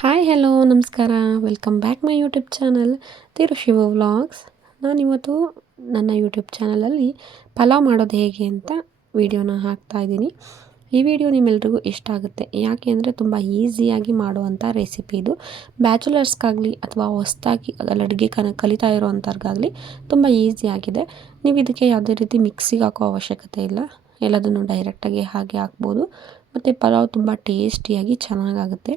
Hi hello ನಮಸ್ಕಾರ. Welcome back my YouTube channel Tirushiva vlogs. ನಾನಿವತ್ತು ನನ್ನ ಯೂಟ್ಯೂಬ್ ಚಾನಲಲ್ಲಿ ಪಲಾವ್ ಮಾಡೋದು ಹೇಗೆ ಅಂತ ವಿಡಿಯೋನ ಹಾಕ್ತಾಯಿದ್ದೀನಿ. ಈ ವಿಡಿಯೋ ನಿಮ್ಮೆಲ್ರಿಗೂ ಇಷ್ಟ ಆಗುತ್ತೆ. ಯಾಕೆ ಅಂದರೆ ತುಂಬ ಈಸಿಯಾಗಿ ಮಾಡುವಂಥ ರೆಸಿಪಿ ಇದು. ಬ್ಯಾಚುಲರ್ಸ್ಗಾಗಲಿ ಅಥವಾ ಹೊಸದಾಗಿ ಅಡುಗೆ ಕಲಿತಾ ಇರೋವಂಥವ್ರಿಗಾಗಲಿ ತುಂಬ ಈಸಿಯಾಗಿದೆ. ನೀವು ಇದಕ್ಕೆ ಯಾವುದೇ ರೀತಿ ಮಿಕ್ಸಿಗೆ ಹಾಕೋ ಅವಶ್ಯಕತೆ ಇಲ್ಲ. ಎಲ್ಲದನ್ನು ಡೈರೆಕ್ಟಾಗಿ ಹಾಗೆ ಹಾಕ್ಬೋದು. ಮತ್ತು ಪಲಾವ್ ತುಂಬ ಟೇಸ್ಟಿಯಾಗಿ ಚೆನ್ನಾಗಾಗುತ್ತೆ.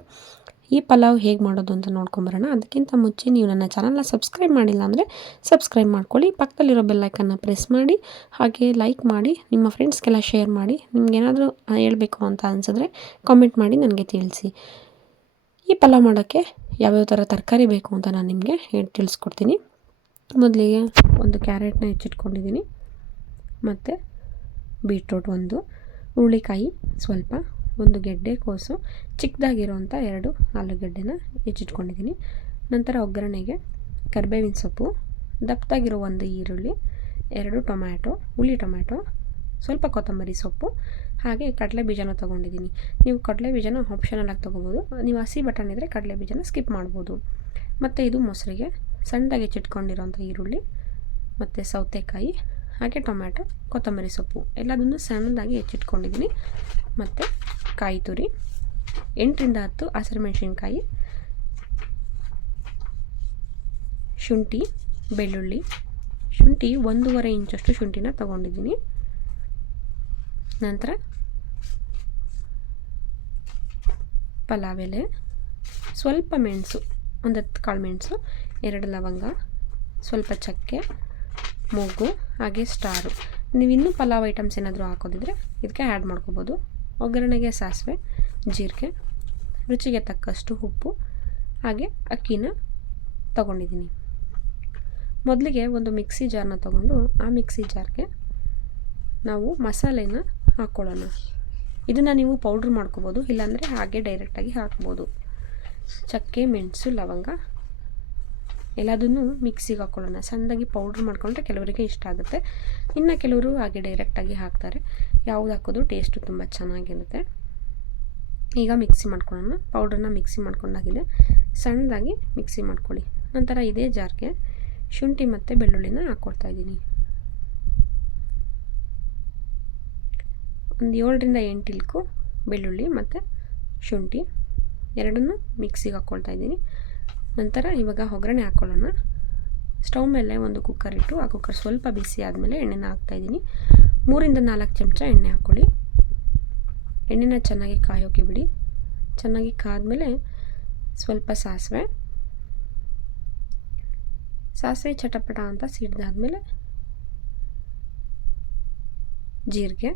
ಈ ಪಲಾವ್ ಹೇಗೆ ಮಾಡೋದು ಅಂತ ನೋಡ್ಕೊಂಬರೋಣ. ಅದಕ್ಕಿಂತ ಮುಂಚೆ ನೀವು ನನ್ನ ಚಾನಲ್ನ ಸಬ್ಸ್ಕ್ರೈಬ್ ಮಾಡಿಲ್ಲ ಅಂದರೆ ಸಬ್ಸ್ಕ್ರೈಬ್ ಮಾಡ್ಕೊಳ್ಳಿ. ಪಕ್ಕದಲ್ಲಿರೋ ಬೆಲ್ಲೈಕನ್ನ ಪ್ರೆಸ್ ಮಾಡಿ, ಹಾಗೆ ಲೈಕ್ ಮಾಡಿ, ನಿಮ್ಮ ಫ್ರೆಂಡ್ಸ್ಗೆಲ್ಲ ಶೇರ್ ಮಾಡಿ. ನಿಮಗೇನಾದರೂ ಹೇಳಬೇಕು ಅಂತ ಅನಿಸಿದ್ರೆ ಕಾಮೆಂಟ್ ಮಾಡಿ ನನಗೆ ತಿಳಿಸಿ. ಈ ಪಲಾವ್ ಮಾಡೋಕ್ಕೆ ಯಾವ್ಯಾವ ಥರ ತರಕಾರಿ ಬೇಕು ಅಂತ ನಾನು ನಿಮಗೆ ತಿಳಿಸ್ಕೊಡ್ತೀನಿ. ಮೊದಲಿಗೆ ಒಂದು ಕ್ಯಾರೆಟ್ನ ಹೆಚ್ಚಿಟ್ಕೊಂಡಿದ್ದೀನಿ, ಮತ್ತು ಬೀಟ್ರೂಟ್ ಒಂದು, ಹುರುಳಿಕಾಯಿ ಸ್ವಲ್ಪ, ಒಂದು ಗೆಡ್ಡೆ ಕೋಸು, ಚಿಕ್ಕದಾಗಿರೋಂಥ 2 ಆಲೂಗಡ್ಡೆನ ಹೆಚ್ಚಿಟ್ಕೊಂಡಿದ್ದೀನಿ. ನಂತರ ಒಗ್ಗರಣೆಗೆ ಕರಿಬೇವಿನ ಸೊಪ್ಪು, ದಪ್ಪದಾಗಿರೋ 1 ಈರುಳ್ಳಿ, 2 ಟೊಮ್ಯಾಟೊ, ಹುಳಿ ಟೊಮ್ಯಾಟೊ, ಸ್ವಲ್ಪ ಕೊತ್ತಂಬರಿ ಸೊಪ್ಪು, ಹಾಗೆ ಕಡಲೆ ಬೀಜನ ತೊಗೊಂಡಿದ್ದೀನಿ. ನೀವು ಕಡಲೆ ಬೀಜನ ಆಪ್ಷನಲಾಗಿ ತೊಗೋಬೋದು. ನೀವು ಹಸಿ ಬಟಾಣಿ ಇದ್ದರೆ ಕಡಲೆ ಬೀಜನ ಸ್ಕಿಪ್ ಮಾಡ್ಬೋದು. ಮತ್ತು ಇದು ಮೊಸರಿಗೆ ಸಣ್ಣದಾಗಿ ಹೆಚ್ಚಿಟ್ಕೊಂಡಿರೋಂಥ ಈರುಳ್ಳಿ, ಮತ್ತು ಸೌತೆಕಾಯಿ, ಹಾಗೆ ಟೊಮ್ಯಾಟೊ, ಕೊತ್ತಂಬರಿ ಸೊಪ್ಪು ಎಲ್ಲದನ್ನು ಸಣ್ಣದಾಗಿ ಹೆಚ್ಚಿಟ್ಕೊಂಡಿದ್ದೀನಿ. ಮತ್ತು ಕಾಯಿ ತುರಿ, 8ರಿಂದ 10 ಹಸಿರುಮೆಣಸಿನ್ಕಾಯಿ, ಶುಂಠಿ, ಬೆಳ್ಳುಳ್ಳಿ. ಶುಂಠಿ 1.5 ಇಂಚಷ್ಟು ಶುಂಠಿನ ತೊಗೊಂಡಿದ್ದೀನಿ. ನಂತರ ಪಲಾವ್ ಎಲೆ, ಸ್ವಲ್ಪ ಮೆಣಸು, 10 ಕಾಳು ಮೆಣಸು, 2 ಲವಂಗ, ಸ್ವಲ್ಪ ಚಕ್ಕೆ, ಮೂಗು, ಹಾಗೆ ಸ್ಟಾರು. ನೀವು ಇನ್ನೂ ಪಲಾವ್ ಐಟಮ್ಸ್ ಏನಾದರೂ ಹಾಕೋದಿದ್ರೆ ಇದಕ್ಕೆ ಆ್ಯಡ್ ಮಾಡ್ಕೋಬೋದು. ಒಗ್ಗರಣೆಗೆ ಸಾಸಿವೆ, ಜೀರಿಗೆ, ರುಚಿಗೆ ತಕ್ಕಷ್ಟು ಉಪ್ಪು, ಹಾಗೆ ಅಕ್ಕಿನ ತೊಗೊಂಡಿದ್ದೀನಿ. ಮೊದಲಿಗೆ ಒಂದು ಮಿಕ್ಸಿ ಜಾರ್ನ ತೊಗೊಂಡು ಆ ಮಿಕ್ಸಿ ಜಾರ್ಗೆ ನಾವು ಮಸಾಲೆನ ಹಾಕ್ಕೊಳ್ಳೋಣ. ಇದನ್ನು ನೀವು ಪೌಡ್ರ್ ಮಾಡ್ಕೋಬೋದು, ಇಲ್ಲಾಂದರೆ ಹಾಗೆ ಡೈರೆಕ್ಟಾಗಿ ಹಾಕ್ಬೋದು. ಚಕ್ಕೆ, ಮೆಣಸು, ಲವಂಗ ಎಲ್ಲದನ್ನು ಮಿಕ್ಸಿಗೆ ಹಾಕ್ಕೊಳ್ಳೋಣ. ಸಣ್ಣದಾಗಿ ಪೌಡ್ರ್ ಮಾಡ್ಕೊಂಡ್ರೆ ಕೆಲವರಿಗೆ ಇಷ್ಟ ಆಗುತ್ತೆ, ಇನ್ನು ಕೆಲವರು ಹಾಗೆ ಡೈರೆಕ್ಟಾಗಿ ಹಾಕ್ತಾರೆ. ಯಾವುದು ಹಾಕೋದು ಟೇಸ್ಟು ತುಂಬ ಚೆನ್ನಾಗಿರುತ್ತೆ. ಈಗ ಮಿಕ್ಸಿ ಮಾಡ್ಕೊಳ್ಳೋಣ. ಪೌಡ್ರನ್ನ ಮಿಕ್ಸಿ ಮಾಡ್ಕೊಂಡಾಗಿದೆ, ಸಣ್ಣದಾಗಿ ಮಿಕ್ಸಿ ಮಾಡ್ಕೊಳ್ಳಿ. ನಂತರ ಇದೇ ಜಾರ್ಗೆ ಶುಂಠಿ ಮತ್ತು ಬೆಳ್ಳುಳ್ಳಿನ ಹಾಕ್ಕೊಳ್ತಾಯಿದ್ದೀನಿ. ಒಂದು 7ರಿಂದ 8 ಇಲ್ಕು ಬೆಳ್ಳುಳ್ಳಿ ಮತ್ತು ಶುಂಠಿ ಎರಡನ್ನೂ ಮಿಕ್ಸಿಗೆ ಹಾಕ್ಕೊಳ್ತಾಯಿದ್ದೀನಿ. ನಂತರ ಇವಾಗ ಒಗ್ಗರಣೆ ಹಾಕ್ಕೊಳ್ಳೋಣ. ಸ್ಟವ್ ಮೇಲೆ ಒಂದು ಕುಕ್ಕರ್ ಇಟ್ಟು ಆ ಕುಕ್ಕರ್ ಸ್ವಲ್ಪ ಬಿಸಿ ಆದಮೇಲೆ ಎಣ್ಣೆನ ಹಾಕ್ತಾಯಿದ್ದೀನಿ. 3ರಿಂದ 4 ಚಮಚ ಎಣ್ಣೆ ಹಾಕ್ಕೊಳ್ಳಿ. ಎಣ್ಣೆನ ಚೆನ್ನಾಗಿ ಕಾಯೋಕೆ ಬಿಡಿ. ಚೆನ್ನಾಗಿ ಕಾದ್ಮೇಲೆ ಸ್ವಲ್ಪ ಸಾಸಿವೆ ಚಟಪಟ ಅಂತ ಸಿಡ್ದಾದ್ಮೇಲೆ ಜೀರಿಗೆ.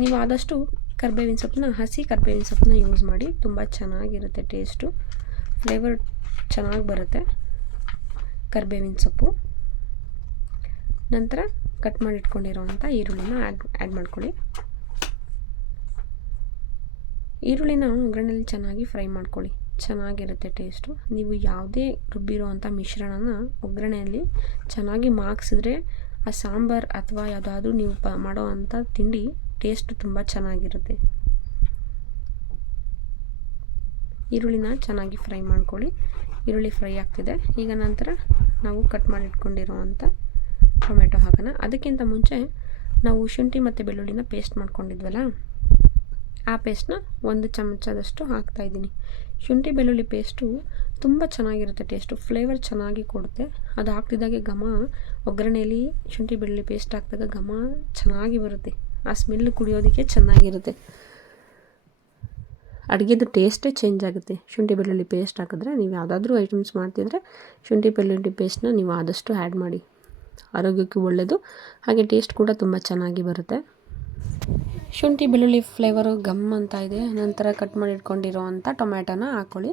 ನೀವು ಆದಷ್ಟು ಕರಿಬೇವಿನ ಸೊಪ್ಪನ್ನ, ಹಸಿ ಕರಿಬೇವಿನ ಸೊಪ್ಪನ್ನ ಯೂಸ್ ಮಾಡಿ, ತುಂಬ ಚೆನ್ನಾಗಿರುತ್ತೆ ಟೇಸ್ಟು, ಫ್ಲೇವರ್ ಚೆನ್ನಾಗಿ ಬರುತ್ತೆ ಕರಿಬೇವಿನ ಸೊಪ್ಪು. ನಂತರ ಕಟ್ ಮಾಡಿ ಇಟ್ಕೊಂಡಿರೋವಂಥ ಈರುಳ್ಳಿನ ಆ್ಯಡ್ ಮಾಡ್ಕೊಳ್ಳಿ. ಈರುಳ್ಳಿನ ಒಗ್ಗರಣೆಯಲ್ಲಿ ಚೆನ್ನಾಗಿ ಫ್ರೈ ಮಾಡ್ಕೊಳ್ಳಿ, ಚೆನ್ನಾಗಿರುತ್ತೆ ಟೇಸ್ಟು. ನೀವು ಯಾವುದೇ ರುಬ್ಬಿರೋ ಅಂಥ ಮಿಶ್ರಣನ ಒಗ್ಗರಣೆಯಲ್ಲಿ ಚೆನ್ನಾಗಿ ಮಾಗಿಸಿದ್ರೆ ಆ ಸಾಂಬಾರು ಅಥವಾ ಯಾವುದಾದ್ರೂ ನೀವು ಮಾಡೋ ಅಂಥ ತಿಂಡಿ ಟೇಸ್ಟು ತುಂಬ ಚೆನ್ನಾಗಿರುತ್ತೆ. ಈರುಳ್ಳಿನ ಚೆನ್ನಾಗಿ ಫ್ರೈ ಮಾಡ್ಕೊಳ್ಳಿ. ಈರುಳ್ಳಿ ಫ್ರೈ ಆಗ್ತಿದೆ. ಈಗ ನಂತರ ನಾವು ಕಟ್ ಮಾಡಿ ಇಟ್ಕೊಂಡಿರೋವಂಥ ಟೊಮೆಟೊ ಹಾಕೋಣ. ಅದಕ್ಕಿಂತ ಮುಂಚೆ ನಾವು ಶುಂಠಿ ಮತ್ತು ಬೆಳ್ಳುಳ್ಳಿನ ಪೇಸ್ಟ್ ಮಾಡ್ಕೊಂಡಿದ್ವಲ್ಲ, ಆ ಪೇಸ್ಟ್ನ 1 ಚಮಚದಷ್ಟು ಹಾಕ್ತಾಯಿದ್ದೀನಿ. ಶುಂಠಿ ಬೆಳ್ಳುಳ್ಳಿ ಪೇಸ್ಟು ತುಂಬ ಚೆನ್ನಾಗಿರುತ್ತೆ ಟೇಸ್ಟು, ಫ್ಲೇವರ್ ಚೆನ್ನಾಗಿ ಕೊಡುತ್ತೆ. ಅದು ಹಾಕ್ತಿದ್ದಾಗೆ ಘಮ, ಒಗ್ಗರಣೆಯಲ್ಲಿ ಶುಂಠಿ ಬೆಳ್ಳುಳ್ಳಿ ಪೇಸ್ಟ್ ಹಾಕಿದಾಗ ಘಮ ಚೆನ್ನಾಗಿ ಬರುತ್ತೆ. ಆ ಸ್ಮೆಲ್ಲು ಕುಡಿಯೋದಕ್ಕೆ ಚೆನ್ನಾಗಿರುತ್ತೆ. ಅಡುಗೆದು ಟೇಸ್ಟೇ ಚೇಂಜ್ ಆಗುತ್ತೆ ಶುಂಠಿ ಬೆಳ್ಳುಳ್ಳಿ ಪೇಸ್ಟ್ ಹಾಕಿದ್ರೆ. ನೀವು ಯಾವುದಾದ್ರೂ ಐಟಮ್ಸ್ ಮಾಡ್ತಿದ್ರೆ ಶುಂಠಿ ಬೆಳ್ಳುಳ್ಳಿ ಪೇಸ್ಟ್ನ ನೀವು ಆದಷ್ಟು ಆ್ಯಡ್ ಮಾಡಿ, ಆರೋಗ್ಯಕ್ಕೆ ಒಳ್ಳೆಯದು, ಹಾಗೆ ಟೇಸ್ಟ್ ಕೂಡ ತುಂಬ ಚೆನ್ನಾಗಿ ಬರುತ್ತೆ. ಶುಂಠಿ ಬೆಳ್ಳುಳ್ಳಿ ಫ್ಲೇವರು ಗಮ್ ಅಂತ ಇದೆ. ನಂತರ ಕಟ್ ಮಾಡಿ ಇಟ್ಕೊಂಡಿರೋ ಅಂಥ ಟೊಮ್ಯಾಟೋನ ಹಾಕ್ಕೊಳ್ಳಿ.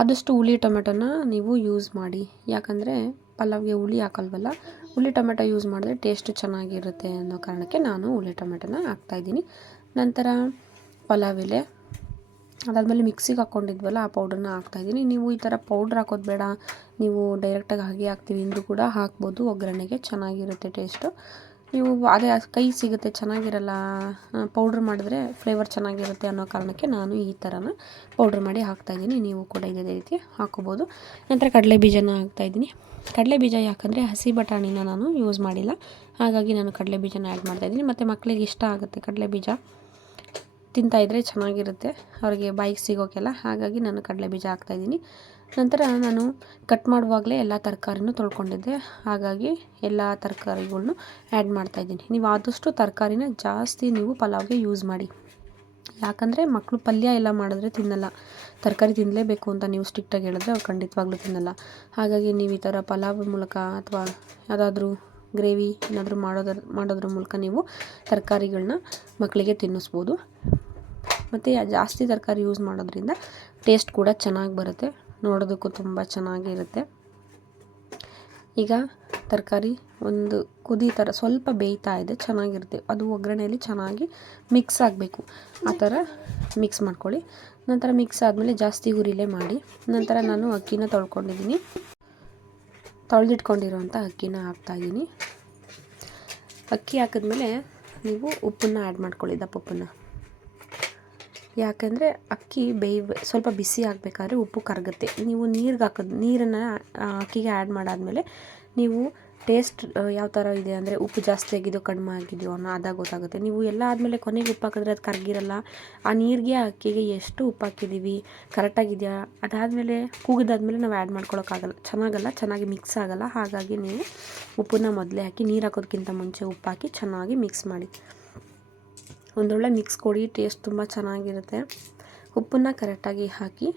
ಆದಷ್ಟು ಹುಳಿ ಟೊಮೆಟೊನ ನೀವು ಯೂಸ್ ಮಾಡಿ, ಯಾಕಂದರೆ ಪಲಾವ್ಗೆ ಹುಳಿ ಹಾಕಲ್ವಲ್ಲ, ಹುಳಿ ಟೊಮೆಟೊ ಯೂಸ್ ಮಾಡಿದ್ರೆ ಟೇಸ್ಟು ಚೆನ್ನಾಗಿರುತ್ತೆ ಅನ್ನೋ ಕಾರಣಕ್ಕೆ ನಾನು ಹುಳಿ ಟೊಮೆಟೊನ ಹಾಕ್ತಾಯಿದ್ದೀನಿ. ನಂತರ ಪಲಾವ್ ಎಲೆ, ಅದಾದಮೇಲೆ ಮಿಕ್ಸಿಗೆ ಹಾಕ್ಕೊಂಡಿದ್ವಲ್ಲ ಆ ಪೌಡ್ರನ್ನ ಹಾಕ್ತಾಯಿದ್ದೀನಿ. ನೀವು ಈ ಥರ ಪೌಡ್ರ್ ಹಾಕೋದು ಬೇಡ, ನೀವು ಡೈರೆಕ್ಟಾಗಿ ಹಾಗೆ ಹಾಕ್ತೀವಿ ಅಂದರೂ ಕೂಡ ಹಾಕ್ಬೋದು, ಒಗ್ಗರಣೆಗೆ ಚೆನ್ನಾಗಿರುತ್ತೆ ಟೇಸ್ಟು. ನೀವು ಅದೇ ಕೈ ಸಿಗುತ್ತೆ ಚೆನ್ನಾಗಿರಲ್ಲ, ಪೌಡ್ರ್ ಮಾಡಿದ್ರೆ ಫ್ಲೇವರ್ ಚೆನ್ನಾಗಿರುತ್ತೆ ಅನ್ನೋ ಕಾರಣಕ್ಕೆ ನಾನು ಈ ಥರನ ಪೌಡ್ರ್ ಮಾಡಿ ಹಾಕ್ತಾಯಿದ್ದೀನಿ. ನೀವು ಕೂಡ ಇದೇ ರೀತಿ ಹಾಕ್ಕೋಬೋದು. ನಂತರ ಕಡಲೆ ಬೀಜನ ಹಾಕ್ತಾಯಿದ್ದೀನಿ. ಕಡಲೆ ಬೀಜ ಯಾಕಂದರೆ ಹಸಿ ಬಟಾಣಿನ ನಾನು ಯೂಸ್ ಮಾಡಿಲ್ಲ, ಹಾಗಾಗಿ ನಾನು ಕಡಲೆ ಬೀಜನ ಆ್ಯಡ್ ಮಾಡ್ತಾಯಿದ್ದೀನಿ. ಮತ್ತು ಮಕ್ಕಳಿಗೆ ಇಷ್ಟ ಆಗುತ್ತೆ ಕಡಲೆ ಬೀಜ ತಿಂತಾಯಿದ್ರೆ ಚೆನ್ನಾಗಿರುತ್ತೆ ಅವ್ರಿಗೆ ಬಾಯಿಗೆ ಸಿಗೋಕ್ಕೆಲ್ಲ, ಹಾಗಾಗಿ ನಾನು ಕಡಲೆ ಬೀಜ ಹಾಕ್ತಾಯಿದ್ದೀನಿ. ನಂತರ ನಾನು ಕಟ್ ಮಾಡುವಾಗಲೇ ಎಲ್ಲ ತರಕಾರಿನೂ ತೊಳ್ಕೊಂಡಿದ್ದೆ, ಹಾಗಾಗಿ ಎಲ್ಲ ತರಕಾರಿಗಳ್ನು ಆ್ಯಡ್ ಮಾಡ್ತಾಯಿದ್ದೀನಿ. ನೀವು ಆದಷ್ಟು ತರಕಾರಿನ ಜಾಸ್ತಿ ನೀವು ಪಲಾವ್ಗೆ ಯೂಸ್ ಮಾಡಿ, ಯಾಕಂದರೆ ಮಕ್ಕಳು ಪಲ್ಯ ಎಲ್ಲ ಮಾಡಿದ್ರೆ ತಿನ್ನಲ್ಲ. ತರಕಾರಿ ತಿನ್ನಲೇಬೇಕು ಅಂತ ನೀವು ಸ್ಟ್ರಿಕ್ಟಾಗಿ ಹೇಳಿದ್ರೆ ಅವ್ರು ಖಂಡಿತವಾಗ್ಲೂ ತಿನ್ನಲ್ಲ. ಹಾಗಾಗಿ ನೀವು ಈ ಥರ ಪಲಾವ್ ಮೂಲಕ ಅಥವಾ ಯಾವುದಾದ್ರೂ ಗ್ರೇವಿ ಏನಾದರೂ ಮಾಡೋದ್ರ ಮೂಲಕ ನೀವು ತರಕಾರಿಗಳನ್ನ ಮಕ್ಕಳಿಗೆ ತಿನ್ನಿಸ್ಬೋದು. ಮತ್ತು ಜಾಸ್ತಿ ತರಕಾರಿ ಯೂಸ್ ಮಾಡೋದ್ರಿಂದ ಟೇಸ್ಟ್ ಕೂಡ ಚೆನ್ನಾಗಿ ಬರುತ್ತೆ, ನೋಡೋದಕ್ಕೂ ತುಂಬ ಚೆನ್ನಾಗಿರುತ್ತೆ. ಈಗ ತರಕಾರಿ ಒಂದು ಕುದಿ ಥರ ಸ್ವಲ್ಪ ಬೇಯ್ತಾ ಇದೆ, ಚೆನ್ನಾಗಿರುತ್ತೆ. ಅದು ಒಗ್ಗರಣೆಯಲ್ಲಿ ಚೆನ್ನಾಗಿ ಮಿಕ್ಸ್ ಆಗಬೇಕು, ಆ ಥರ ಮಿಕ್ಸ್ ಮಾಡ್ಕೊಳ್ಳಿ. ನಂತರ ಮಿಕ್ಸ್ ಆದಮೇಲೆ ಜಾಸ್ತಿ ಹುರಿಲೇ ಮಾಡಿ. ನಂತರ ನಾನು ಅಕ್ಕಿನ ತೊಳೆದಿಟ್ಕೊಂಡಿರೋಂಥ ಅಕ್ಕಿನ ಹಾಕ್ತಾಯಿದ್ದೀನಿ. ಅಕ್ಕಿ ಹಾಕಿದ್ಮೇಲೆ ನೀವು ಉಪ್ಪನ್ನು ಆ್ಯಡ್ ಮಾಡ್ಕೊಳ್ಳಿ, ದಪ್ಪ ಉಪ್ಪನ್ನು. ಯಾಕೆಂದರೆ ಅಕ್ಕಿ ಸ್ವಲ್ಪ ಬಿಸಿ ಆಗಬೇಕಾದ್ರೆ ಉಪ್ಪು ಕರಗುತ್ತೆ. ನೀವು ನೀರನ್ನು ಅಕ್ಕಿಗೆ ಆ್ಯಡ್ ಮಾಡಾದಮೇಲೆ ನೀವು ಟೇಸ್ಟ್ ಯಾವ ಥರ ಇದೆ ಅಂದರೆ ಉಪ್ಪು ಜಾಸ್ತಿ ಆಗಿದೆಯೋ ಕಡಿಮೆ ಆಗಿದೆಯೋ ಅದಾಗ ಗೊತ್ತಾಗುತ್ತೆ. ನೀವು ಎಲ್ಲ ಆದಮೇಲೆ ಕೊನೆಗೆ ಉಪ್ಪು ಹಾಕಿದ್ರೆ ಅದು ಕರಗಿರಲ್ಲ. ಆ ನೀರಿಗೆ ಅಕ್ಕಿಗೆ ಎಷ್ಟು ಉಪ್ಪು ಹಾಕಿದ್ದೀವಿ ಕರೆಕ್ಟಾಗಿದೆಯಾ, ಅದಾದಮೇಲೆ ಕೂಗಿದಾದ್ಮೇಲೆ ನಾವು ಆ್ಯಡ್ ಮಾಡ್ಕೊಳ್ಳೋಕ್ಕಾಗಲ್ಲ, ಚೆನ್ನಾಗಿ ಮಿಕ್ಸ್ ಆಗೋಲ್ಲ. ಹಾಗಾಗಿ ನೀವು ಉಪ್ಪನ್ನ ಮೊದಲೇ ಹಾಕಿ, ನೀರು ಹಾಕೋದಕ್ಕಿಂತ ಮುಂಚೆ ಉಪ್ಪು ಹಾಕಿ ಚೆನ್ನಾಗಿ ಮಿಕ್ಸ್ ಮಾಡಿ. ಒಂದೊಳ್ಳೆ ಮಿಕ್ಸ್ ಕೊಡಿ, ಟೇಸ್ಟ್ ತುಂಬ ಚೆನ್ನಾಗಿರುತ್ತೆ. ಉಪ್ಪನ್ನು ಕರೆಕ್ಟಾಗಿ ಹಾಕಿ,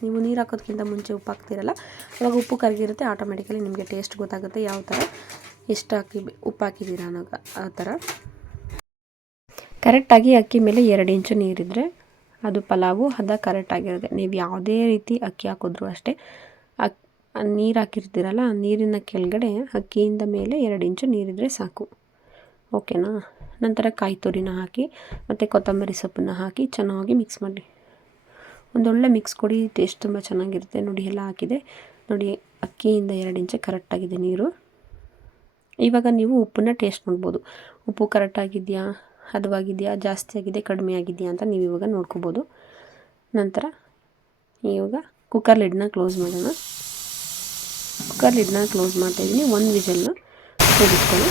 ನೀವು ನೀರು ಹಾಕೋದಕ್ಕಿಂತ ಮುಂಚೆ ಉಪ್ಪು ಹಾಕ್ತಿರಲ್ಲ, ಅವಾಗ ಉಪ್ಪು ಕರಗಿರುತ್ತೆ. ಆಟೋಮೆಟಿಕಲಿ ನಿಮಗೆ ಟೇಸ್ಟ್ ಗೊತ್ತಾಗುತ್ತೆ ಯಾವ ಥರ ಎಷ್ಟು ಉಪ್ಪು ಹಾಕಿದ್ದೀರಾ ಅನ್ನೋ ಆ ಥರ. ಕರೆಕ್ಟಾಗಿ ಅಕ್ಕಿ ಮೇಲೆ 2 ಇಂಚು ನೀರಿದ್ದರೆ ಅದು ಪಲಾವು ಹದ ಕರೆಕ್ಟಾಗಿರುತ್ತೆ. ನೀವು ಯಾವುದೇ ರೀತಿ ಅಕ್ಕಿ ಹಾಕಿದ್ರೂ ಅಷ್ಟೇ, ನೀರು ಹಾಕಿರ್ತೀರಲ್ಲ, ನೀರಿನ ಕೆಳಗಡೆ ಅಕ್ಕಿಯಿಂದ ಮೇಲೆ 2 ಇಂಚು ನೀರಿದ್ದರೆ ಸಾಕು, ಓಕೆನಾ. ನಂತರ ಕಾಯಿ ತುರಿನ ಹಾಕಿ ಮತ್ತು ಕೊತ್ತಂಬರಿ ಸೊಪ್ಪನ್ನು ಹಾಕಿ ಚೆನ್ನಾಗಿ ಮಿಕ್ಸ್ ಮಾಡಿ. ಒಂದೊಳ್ಳೆ ಮಿಕ್ಸ್ ಕೊಡಿ, ಟೇಸ್ಟ್ ತುಂಬ ಚೆನ್ನಾಗಿರುತ್ತೆ. ನೋಡಿ ಎಲ್ಲ ಹಾಕಿದೆ, ನೋಡಿ ಅಕ್ಕಿಯಿಂದ 2 ಇಂಚು ಕರೆಕ್ಟಾಗಿದೆ ನೀರು. ಇವಾಗ ನೀವು ಉಪ್ಪನ್ನ ಟೇಸ್ಟ್ ಮಾಡ್ಬೋದು, ಉಪ್ಪು ಕರೆಕ್ಟಾಗಿದೆಯಾ, ಹದವಾಗಿದೆಯಾ, ಜಾಸ್ತಿ ಆಗಿದೆ, ಕಡಿಮೆ ಆಗಿದೆಯಾ ಅಂತ ನೀವು ಇವಾಗ ನೋಡ್ಕೋಬೋದು. ನಂತರ ಇವಾಗ ಕುಕ್ಕರ್ ಲಿಡ್ನ ಕ್ಲೋಸ್ ಮಾಡೋಣ. ಕುಕ್ಕರ್ ಲಿಡ್ನ ಕ್ಲೋಸ್ ಮಾಡ್ತಾಯಿದ್ದೀನಿ. 1 ವಿಷಲ್ನ ಕೂಗಿಸ್ಕೊಳ್ಳಿ.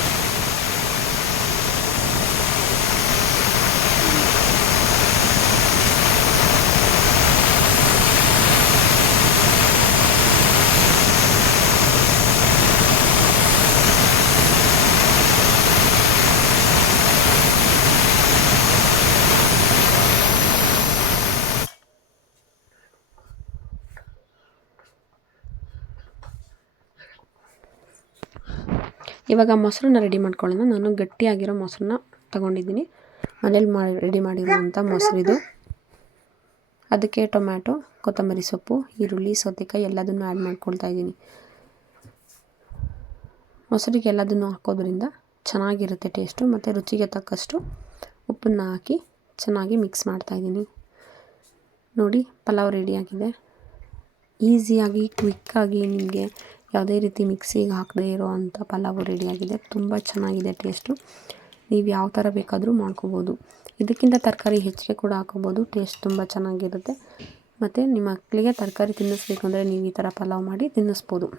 ಇವಾಗ ಮೊಸರನ್ನ ರೆಡಿ ಮಾಡ್ಕೊಳ್ಳೋಣ. ನಾನು ಗಟ್ಟಿಯಾಗಿರೋ ಮೊಸರನ್ನ ತೊಗೊಂಡಿದ್ದೀನಿ, ಮನೇಲಿ ರೆಡಿ ಮಾಡಿರೋಂಥ ಮೊಸರಿದು. ಅದಕ್ಕೆ ಟೊಮ್ಯಾಟೊ, ಕೊತ್ತಂಬರಿ ಸೊಪ್ಪು, ಈರುಳ್ಳಿ, ಸೌತೆಕಾಯಿ ಎಲ್ಲದನ್ನು ಆ್ಯಡ್ ಮಾಡ್ಕೊಳ್ತಾ ಇದ್ದೀನಿ. ಮೊಸರಿಗೆ ಎಲ್ಲದನ್ನು ಹಾಕೋದ್ರಿಂದ ಚೆನ್ನಾಗಿರುತ್ತೆ ಟೇಸ್ಟು. ಮತ್ತು ರುಚಿಗೆ ತಕ್ಕಷ್ಟು ಉಪ್ಪನ್ನು ಹಾಕಿ ಚೆನ್ನಾಗಿ ಮಿಕ್ಸ್ ಮಾಡ್ತಾಯಿದ್ದೀನಿ. ನೋಡಿ ಪಲಾವ್ ರೆಡಿಯಾಗಿದೆ. ಈಸಿಯಾಗಿ ಕ್ವಿಕ್ಕಾಗಿ ನಿಮಗೆ ಯಾವುದೇ ರೀತಿ ಮಿಕ್ಸಿಗೆ ಹಾಕದೇ ಇರೋ ಅಂಥ ಪಲಾವು ರೆಡಿಯಾಗಿದೆ. ತುಂಬ ಚೆನ್ನಾಗಿದೆ ಟೇಸ್ಟು. ನೀವು ಯಾವ ಥರ ಬೇಕಾದರೂ ಮಾಡ್ಕೋಬೋದು. ಇದಕ್ಕಿಂತ ತರಕಾರಿ ಹೆಚ್ಚಿಗೆ ಕೂಡ ಹಾಕೋಬೋದು, ಟೇಸ್ಟ್ ತುಂಬ ಚೆನ್ನಾಗಿರುತ್ತೆ. ಮತ್ತು ನಿಮ್ಮ ಮಕ್ಕಳಿಗೆ ತರಕಾರಿ ತಿನ್ನಿಸ್ಬೇಕು ಅಂದರೆ ನೀವು ಈ ಥರ ಪಲಾವ್ ಮಾಡಿ ತಿನ್ನಿಸ್ಬೋದು.